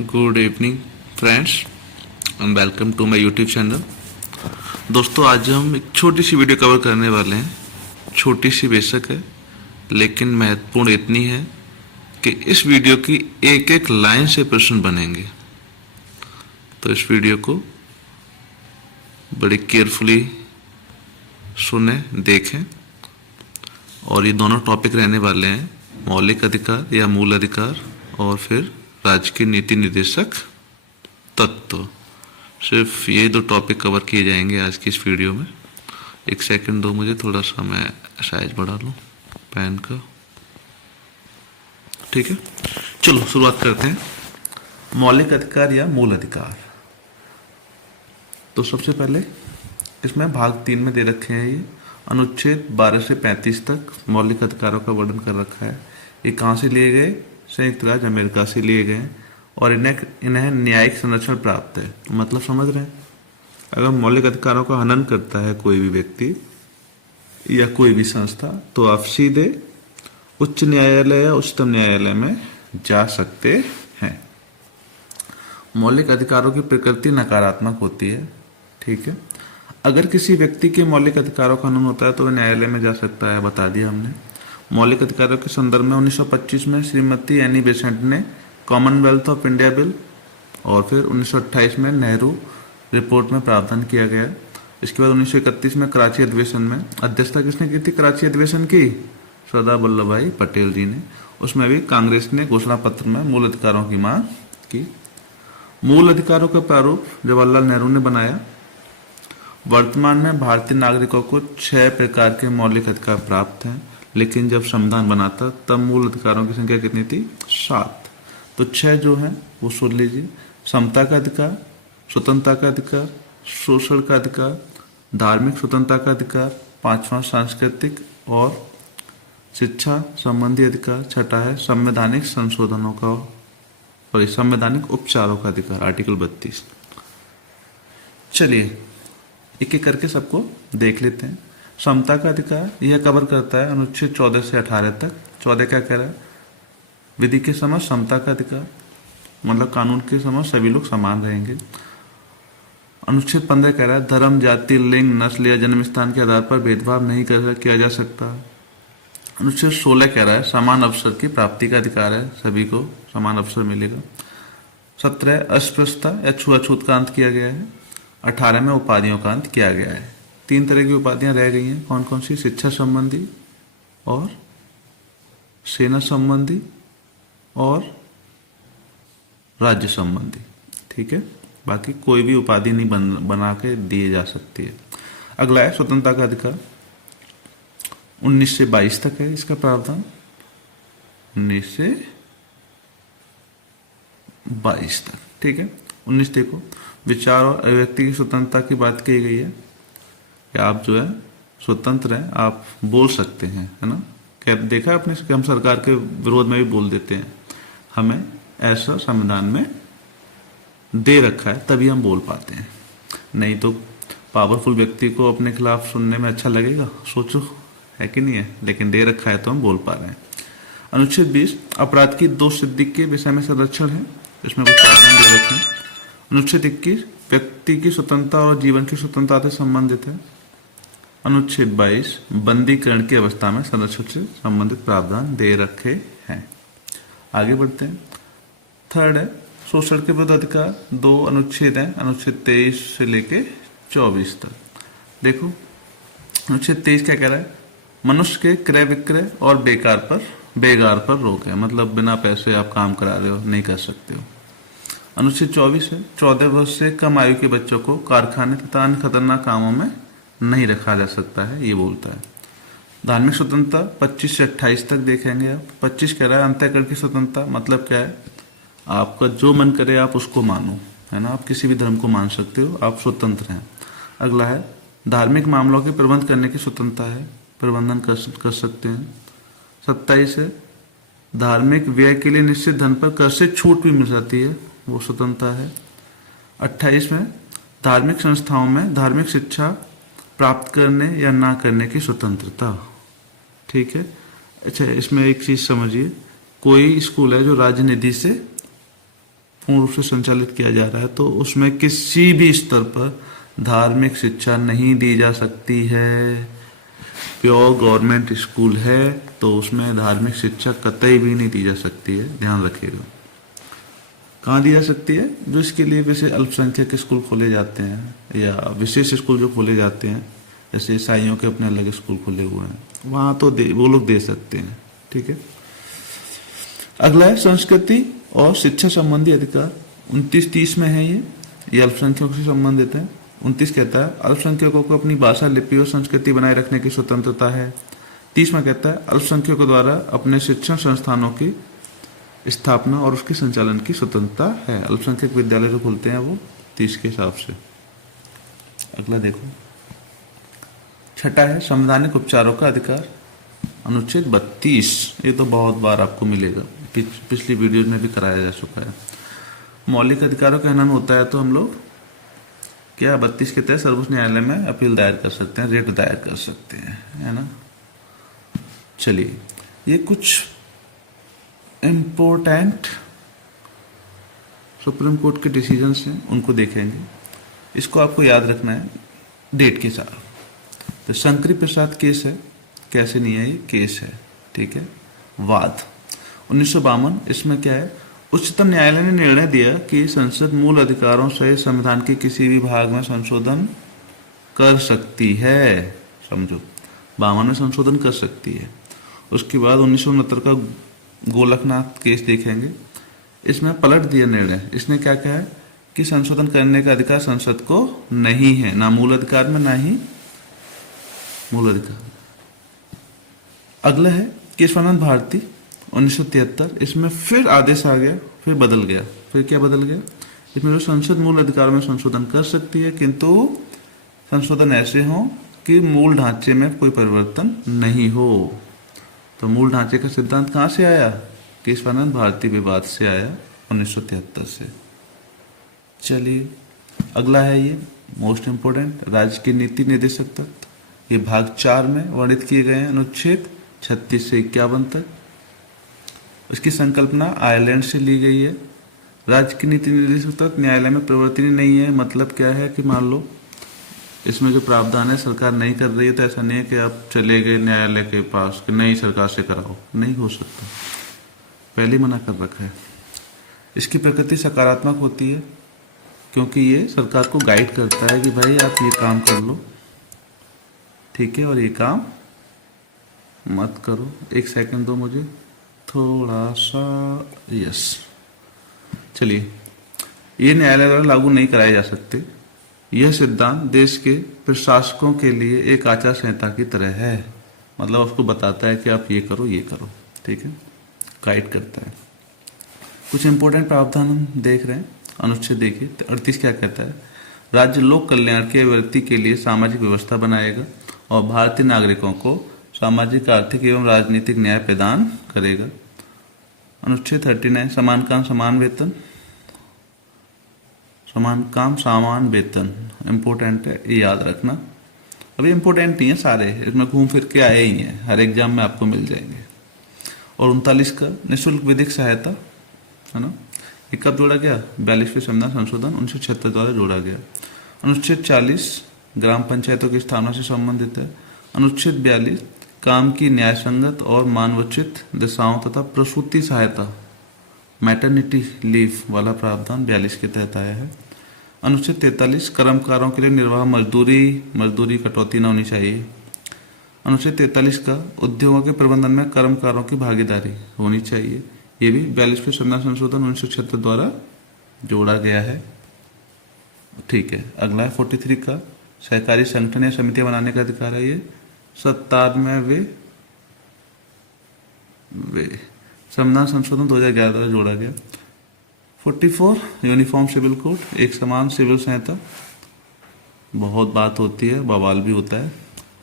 Good evening friends and welcome to my YouTube channel. दोस्तों, आज हम एक छोटी सी वीडियो कवर करने वाले हैं। छोटी सी बेशक है, लेकिन महत्वपूर्ण इतनी है कि इस वीडियो की एक एक लाइन से प्रश्न बनेंगे। तो इस वीडियो को बड़ी केयरफुली सुने, देखें। और ये दोनों टॉपिक रहने वाले हैं, मौलिक अधिकार या मूल अधिकार और फिर राजकीय नीति निर्देशक तत्व। सिर्फ ये दो टॉपिक कवर किए जाएंगे आज की इस वीडियो में। एक सेकंड दो मुझे, थोड़ा सा मैं साइज बढ़ा लूँ पेन का। ठीक है, चलो शुरुआत करते हैं। मौलिक अधिकार या मूल अधिकार। तो सबसे पहले इसमें भाग 3 में दे रखे हैं ये अनुच्छेद 12 से 35 तक मौलिक अधिकारों का वर्णन कर रखा है। ये कहाँ से लिए गए? संयुक्त राज्य अमेरिका से लिए गए और इन्हें न्यायिक संरक्षण प्राप्त है। मतलब समझ रहे हैं, अगर मौलिक अधिकारों का हनन करता है कोई भी व्यक्ति या कोई भी संस्था, तो आप सीधे उच्च न्यायालय या उच्चतम न्यायालय में जा सकते हैं। मौलिक अधिकारों की प्रकृति नकारात्मक होती है। ठीक है, अगर किसी व्यक्ति के मौलिक अधिकारों का हनन होता है तो वह न्यायालय में जा सकता है, बता दिया हमने। मौलिक अधिकारों के संदर्भ में 1925 में श्रीमती एनी बेसेंट ने कॉमनवेल्थ ऑफ इंडिया बिल और फिर 1928 में नेहरू रिपोर्ट में प्रावधान किया गया। इसके बाद 1931 में कराची अधिवेशन में अध्यक्षता किसने की थी? कराची अधिवेशन की सरदार वल्लभ भाई पटेल जी ने। उसमें भी कांग्रेस ने घोषणा पत्र में मूल अधिकारों की मांग की। मूल अधिकारों का प्रारूप जवाहरलाल नेहरू ने बनाया। वर्तमान में भारतीय नागरिकों को 6 प्रकार के मौलिक अधिकार प्राप्त हैं, लेकिन जब संविधान बना था तब मूल अधिकारों की संख्या कितनी थी? 7। तो 6 जो हैं वो सुन लीजिए। समता का अधिकार, स्वतंत्रता का अधिकार, शोषण का अधिकार, धार्मिक स्वतंत्रता का अधिकार, 5वां सांस्कृतिक और शिक्षा संबंधी अधिकार, 6ठा है संवैधानिक संशोधनों का और संवैधानिक उपचारों का अधिकार, आर्टिकल 32। चलिए एक एक करके सबको देख लेते हैं। समता का अधिकार यह कवर करता है अनुच्छेद 14 से 18 तक। 14 क्या कह रहा है? विधि के समक्ष समता का अधिकार, मतलब कानून के समक्ष सभी लोग समान रहेंगे। अनुच्छेद 15 कह रहा है धर्म, जाति, लिंग, नस्ल या जन्म स्थान के आधार पर भेदभाव नहीं किया जा सकता। अनुच्छेद 16 कह रहा है समान अवसर की प्राप्ति का अधिकार है, सभी को समान अवसर मिलेगा। 17 अस्पृश्यता या छुआछूत का अंत किया गया है। 18 में उपाधियों का अंत किया गया है। 3 तरह की उपाधियां रह गई हैं, कौन कौन सी? शिक्षा संबंधी और सेना संबंधी और राज्य संबंधी। ठीक है, बाकी कोई भी उपाधि नहीं बना के दिए जा सकती है। अगला है स्वतंत्रता का अधिकार। 19 से 22 तक है इसका प्रावधान। 19 से 22 तक। ठीक है, 19 देखो, विचार और अभिव्यक्ति की स्वतंत्रता की बात की गई है कि आप जो है स्वतंत्र हैं, आप बोल सकते हैं, है ना। क्या देखा आपने कि हम सरकार के विरोध में भी बोल देते हैं। हमें ऐसा संविधान में दे रखा है तभी हम बोल पाते हैं, नहीं तो पावरफुल व्यक्ति को अपने खिलाफ सुनने में अच्छा लगेगा, सोचो, है कि नहीं है। लेकिन दे रखा है तो हम बोल पा रहे हैं। अनुच्छेद 20 अपराध की दोष सिद्धि के विषय में संरक्षण है, इसमें कुछ प्रावधान दे रखे हैं। अनुच्छेद 21 व्यक्ति की स्वतंत्रता और जीवन की स्वतंत्रता से संबंधित है। अनुच्छेद 22 बंदीकरण की अवस्था में संरक्षण से संबंधित प्रावधान दे रखे हैं। आगे बढ़ते हैं। 3rd है शोषण के विरुद्ध अधिकार। 2 अनुच्छेद हैं, अनुच्छेद 23 से लेके 24 तक। देखो अनुच्छेद 23 क्या कह रहा है? मनुष्य के क्रय विक्रय और बेगार पर रोक है, मतलब बिना पैसे आप काम करा रहे हो नहीं कर सकते हो। अनुच्छेद 24 है 14 वर्ष से कम आयु के बच्चों को कारखाने तथा अन्य खतरनाक कामों में नहीं रखा जा सकता है, ये बोलता है। धार्मिक स्वतंत्रता 25 से 28 तक देखेंगे आप। 25 कह रहा है अंतःकरण की स्वतंत्रता, मतलब क्या है? आपका जो मन करे आप उसको मानो, है ना, आप किसी भी धर्म को मान सकते हो, आप स्वतंत्र हैं। अगला है धार्मिक मामलों के प्रबंध करने की स्वतंत्रता है, प्रबंधन कर सकते हैं। 27 है धार्मिक व्यय के लिए निश्चित धन पर कर से छूट भी मिल जाती है, वो स्वतंत्रता है। 28 में धार्मिक संस्थाओं में धार्मिक शिक्षा प्राप्त करने या ना करने की स्वतंत्रता। ठीक है, अच्छा इसमें एक चीज समझिए, कोई स्कूल है जो राज्य निधि से पूर्ण रूप से संचालित किया जा रहा है, तो उसमें किसी भी स्तर पर धार्मिक शिक्षा नहीं दी जा सकती है। प्योर गवर्नमेंट स्कूल है तो उसमें धार्मिक शिक्षा कतई भी नहीं दी जा सकती है, ध्यान रखिएगा। कहाँ दी जा सकती है? जो इसके लिए वैसे अल्पसंख्यक स्कूल खोले जाते हैं या विशेष स्कूल जो खोले जाते हैं, जैसे ईसाइयों के अपने अलग स्कूल खुले हुए हैं, वहाँ तो वो लोग दे सकते हैं, ठीक है। अगला है संस्कृति और शिक्षा संबंधी अधिकार। 29-30 में है ये अल्पसंख्यकों से संबंधित है। 29 कहता है अल्पसंख्यकों को अपनी भाषा, लिपि और संस्कृति बनाए रखने की स्वतंत्रता है। 30 में कहता है अल्पसंख्यकों द्वारा अपने शिक्षण संस्थानों की स्थापना और उसके संचालन की स्वतंत्रता है। अल्पसंख्यक विद्यालय जो खुलते हैं वो 30 के हिसाब से। अगला देखो, छठा है संवैधानिक उपचारों का अधिकार, अनुच्छेद 32। ये तो बहुत बार आपको मिलेगा, पिछली वीडियो में भी कराया जा चुका है। मौलिक अधिकारों का हनन होता है तो हम लोग क्या 32 के तहत सर्वोच्च न्यायालय में अपील दायर कर सकते हैं, रिट दायर कर सकते हैं, है ना। चलिए, ये कुछ इम्पोर्टेंट सुप्रीम कोर्ट के डिसीजंस हैं, उनको देखेंगे। इसको आपको याद रखना है डेट के साथ। तो शंकरी प्रसाद केस है, कैसे नहीं है, ये केस है, ठीक है। वाद 1952, इसमें क्या है, उच्चतम न्यायालय ने निर्णय दिया कि संसद मूल अधिकारों से संविधान के किसी भी भाग में संशोधन कर सकती है। समझो, 52 में संशोधन कर सकती है। उसके बाद 1969 का गोलकनाथ केस देखेंगे, इसमें पलट दिया निर्णय। इसने क्या कहा है कि संशोधन करने का अधिकार संसद को नहीं है, ना मूल अधिकार में ना ही मूल अधिकार। अगला है केशवानंद भारती 1973, इसमें फिर आदेश आ गया, फिर बदल गया। फिर क्या बदल गया? इसमें जो संसद मूल अधिकार में संशोधन कर सकती है, किंतु संशोधन ऐसे हो कि मूल ढांचे में कोई परिवर्तन नहीं हो। तो मूल ढांचे का सिद्धांत कहाँ से आया? केशवानंद भारती विवाद से आया, 1973 से। चलिए, अगला है ये मोस्ट इंपोर्टेंट, राज्य की नीति निर्देशक तत्व। ये भाग 4 में वर्णित किए गए हैं, अनुच्छेद 36 से 51 तक। उसकी संकल्पना आयरलैंड से ली गई है। राज्य की नीति निर्देशक तत्व न्यायालय में प्रवर्तनीय नहीं है। मतलब क्या है कि मान लो इसमें जो प्रावधान है सरकार नहीं कर रही है, तो ऐसा नहीं है कि आप चले गए न्यायालय के पास कि नहीं सरकार से कराओ, नहीं हो सकता, पहले ही मना कर रखा है। इसकी प्रकृति सकारात्मक होती है क्योंकि ये सरकार को गाइड करता है कि भाई आप ये काम कर लो, ठीक है, और ये काम मत करो। एक सेकंड दो मुझे थोड़ा सा, यस। चलिए, ये न्यायालय द्वारा लागू नहीं कराए जा सकते। यह सिद्धांत देश के प्रशासकों के लिए एक आचार संहिता की तरह है। मतलब उसको बताता है कि आप ये करो, ठीक है, गाइड करता है। कुछ इंपॉर्टेंट प्रावधान हम देख रहे हैं। अनुच्छेद देखिए 38 क्या कहता है? राज्य लोक कल्याण की अभिवृद्धि के लिए सामाजिक व्यवस्था बनाएगा और भारतीय नागरिकों को सामाजिक, आर्थिक एवं राजनीतिक न्याय प्रदान करेगा। अनुच्छेद 39 समान काम समान वेतन, समान काम समान वेतन इम्पोर्टेंट है, ये याद रखना। अभी इम्पोर्टेंट नहीं है सारे, इसमें घूम फिर के आए ही हैं, हर एग्जाम में आपको मिल जाएंगे। और 39 का निःशुल्क विधिक सहायता, है ना, ये कब जोड़ा गया? 42वें संविधान संशोधन 1976 द्वारा जोड़ा गया। अनुच्छेद 40 ग्राम पंचायतों की स्थापना से संबंधित है। अनुच्छेद 42 काम की न्यायसंगत और मानवोचित दिशाओं तथा प्रसूति सहायता, मैटरनिटी लीव वाला प्रावधान 42 के तहत आया है। अनुच्छेद 43 कर्मकारों के लिए निर्वाह मजदूरी कटौती न होनी चाहिए। अनुच्छेद 43 का उद्योगों के प्रबंधन में कर्मकारों की भागीदारी होनी चाहिए। ये भी 42वें संविधान संशोधन 1976 द्वारा जोड़ा गया है, ठीक है। अगला है 43 का सहकारी संगठन या समितियां बनाने का अधिकार है। ये 97वें संविधान संशोधन 2011 द्वारा जोड़ा गया। 44 यूनिफॉर्म सिविल कोड, एक समान सिविल संहिता, बहुत बात होती है, बवाल भी होता है।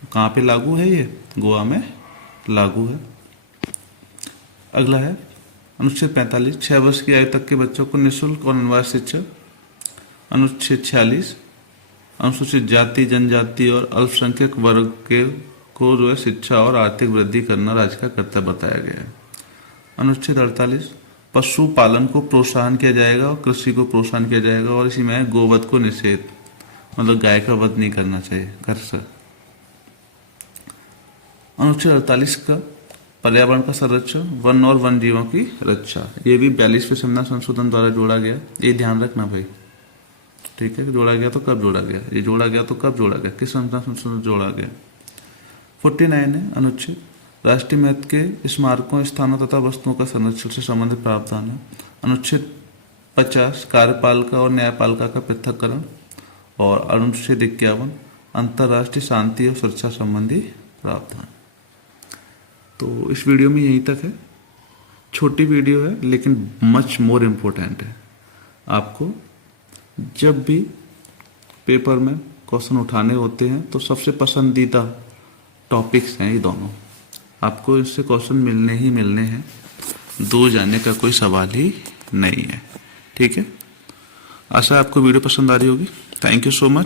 कहाँ पे लागू है? ये गोवा में लागू है। अगला है अनुच्छेद 45 6 वर्ष की आयु तक के बच्चों को निःशुल्क और अनिवार्य शिक्षा। अनुच्छेद 46 अनुसूचित जाति, जनजाति और अल्पसंख्यक वर्ग के को जो है शिक्षा और आर्थिक वृद्धि करना राज्य का कर्तव्य बताया गया है। अनुच्छेद 48 पशुपालन को प्रोत्साहन किया जाएगा और कृषि को प्रोत्साहन किया जाएगा। और इसी में है गोवध को निषेध, मतलब गाय का वध नहीं करना चाहिए घर से। अनुच्छेद 48 का पर्यावरण का संरक्षण, वन और वन जीवों की रक्षा, ये भी 42वें संविधान संशोधन द्वारा जोड़ा गया। ये ध्यान रखना भाई, ठीक है। जोड़ा गया तो कब जोड़ा गया, ये जोड़ा गया तो कब जोड़ा गया, किस संविधान संशोधन जोड़ा गया। 49 है अनुच्छेद राष्ट्रीय महत्व के स्मारकों, स्थानों तथा वस्तुओं का संरक्षण से संबंधित प्रावधान है। अनुच्छेद 50 कार्यपालिका और न्यायपालिका का पृथक्करण। और अनुच्छेद 51 अंतर्राष्ट्रीय शांति और सुरक्षा संबंधी प्रावधान। तो इस वीडियो में यहीं तक है, छोटी वीडियो है लेकिन मच मोर इम्पोर्टेंट है। आपको जब भी पेपर में क्वेश्चन उठाने होते हैं तो सबसे पसंदीदा टॉपिक्स हैं ये दोनों, आपको इससे क्वेश्चन मिलने ही मिलने हैं, दूर जाने का कोई सवाल ही नहीं है, ठीक है। आशा आपको वीडियो पसंद आ रही होगी। Thank you so much.